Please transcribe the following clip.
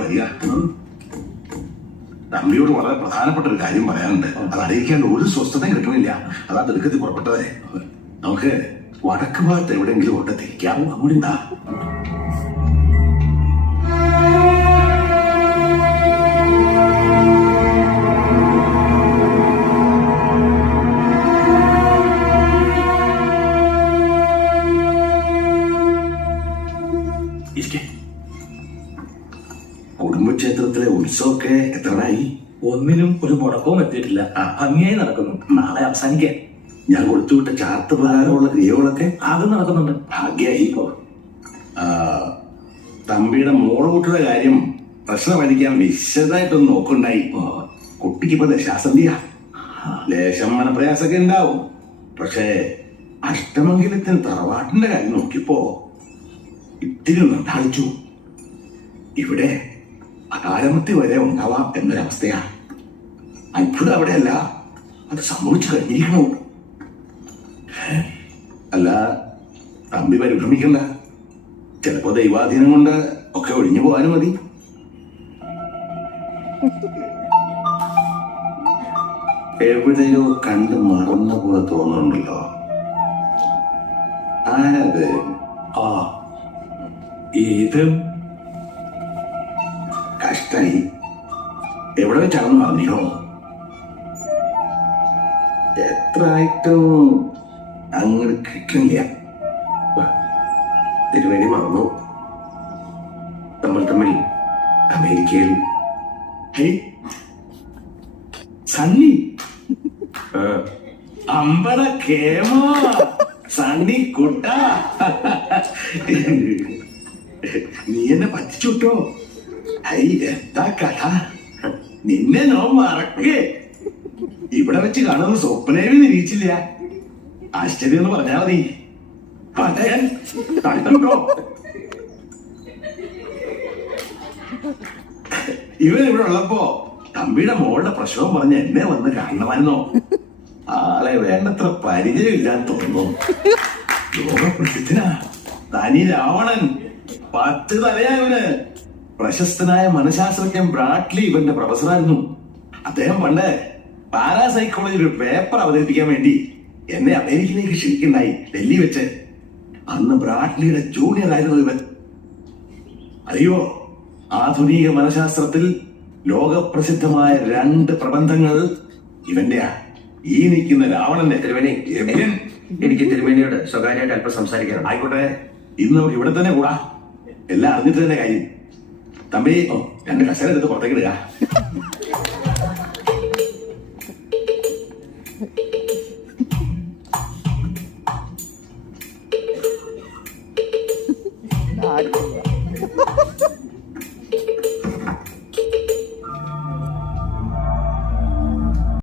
വരിക. തമ്പിയോട് വളരെ പ്രധാനപ്പെട്ട ഒരു കാര്യം പറയാനുണ്ട്. അത് അറിയിക്കാണ്ട് ഒരു സ്വസ്ഥതയും കിട്ടണില്ല. അതാ തിടുക്കത്തിൽ പുറപ്പെട്ടതേ. നമുക്ക് വടക്ക് ഭാഗത്ത് എവിടെയെങ്കിലും കൊണ്ട് തിരിക്കാം. അങ്ങോട്ട് എന്താ കുടുംബക്ഷേത്രത്തിലെ ഉത്സവമൊക്കെ എത്രയായി? ഒന്നിനും ഒരു മുടക്കവും എത്തിയിട്ടില്ല. ഭംഗിയായി നടക്കുന്നു. നാളെ അവസാനിക്കാൻ ഞാൻ കൊടുത്തുവിട്ട ചാർട്ട് പ്രകാരമുള്ള ക്രിയകളൊക്കെ അത് നടക്കുന്നുണ്ട്. ഭാഗ്യായി. തമ്പിയുടെ മോളുകൂട്ടുള്ള കാര്യം പ്രശ്നമടിക്കാൻ വിശദമായിട്ടൊന്ന് നോക്കുണ്ടായി. കുട്ടിക്കിപ്പോ ദശാസന്ധിയാ. ലേശം മനപ്രയാസൊക്കെ ഉണ്ടാവും. പക്ഷേ അഷ്ടമംഗലത്തിന് തറവാട്ടിന്റെ കാര്യം നോക്കിയപ്പോ ഇത്തിരി നിർദ്ധാരിച്ചു. ഇവിടെ അകാലമത്തി വരെ ഉണ്ടാവാം എന്നൊരവസ്ഥയാ. അത്ഭുതം അവിടെയല്ല, അത് സംഭവിച്ചു കഴിഞ്ഞിരിക്കണോ. അല്ല, തമ്പി പരിഭ്രമിക്കണ്ട. ചിലപ്പോ ദൈവാധീനം കൊണ്ട് ഒക്കെ ഒഴിഞ്ഞു പോകാനും മതി. എവിടെയോ കണ്ട് മറന്ന പോലെ തോന്നുന്നുണ്ടല്ലോ. ആരത്? ആ ഇത് കഷ്ടായി. എവിടെ വെച്ചാണെന്ന് പറഞ്ഞോ? എത്ര ആയിട്ടും അങ്ങോട്ട് കിട്ടണില്ല. തിരുവേണി മറന്നു. തമ്മിൽ അമേരിക്കയിൽ. സണ്ണി അമ്പട കേമോ സണ്ണി കുട്ട, നീ എന്നെ പറ്റിച്ചുട്ടോ. എന്താ കഥ? നിന്നെ നോ മറക്കേ. ഇവിടെ വെച്ച് കാണുന്ന സ്വപ്നേവി നിരീക്ഷില്ല. ആശ്ചര്യം എന്ന് പറഞ്ഞാ മതി. തട്ടോ ഇവൻ ഇവിടെ ഉള്ളപ്പോ തമ്പിയുടെ മോളുടെ പ്രശ്നം പറഞ്ഞ് എന്നെ വന്ന് കാണണമായിരുന്നോ? ആളെ വേണ്ടത്ര പരിചയമില്ലാന്ന് തോന്നുന്നു. ലോകപ്രസിദ്ധനാ തനി രാവണൻ. 10 തലയായവന്. പ്രശസ്തനായ മനഃശാസ്ത്രജ്ഞൻ ബ്രാഡ്ലി ഇവന്റെ പ്രൊഫസറായിരുന്നു. അദ്ദേഹം പണ്ട് പാരാസൈക്കോളജിയിൽ ഒരു പേപ്പർ അവതരിപ്പിക്കാൻ വേണ്ടി എന്നെ അമേരിക്കയിലേക്ക് ക്ഷണിക്കുണ്ടായി, ഡൽഹി വെച്ച്. അന്ന് ബ്രാഡ്ലിയുടെ ജൂനിയർ ആയിരുന്നു ഇവൻ. അറിയോ, ആധുനിക മനഃശാസ്ത്രത്തിൽ ലോകപ്രസിദ്ധമായ 2 പ്രബന്ധങ്ങൾ ഇവന്റെയാ. ഈ നിൽക്കുന്ന രാവണന്റെ. തിരുമേനി, എനിക്ക് തിരുമേനിയോട് സ്വകാര്യമായിട്ട് അല്പം സംസാരിക്കണം. ആയിക്കോട്ടെ, ഇന്ന് നമുക്ക് ഇവിടെ തന്നെ കൂടാ. എല്ലാം അറിഞ്ഞിട്ട് തന്നെ കാര്യം. തമ്പി, 2 കസേര എടുത്ത് പുറത്തേക്ക് ഇടുക. ആരും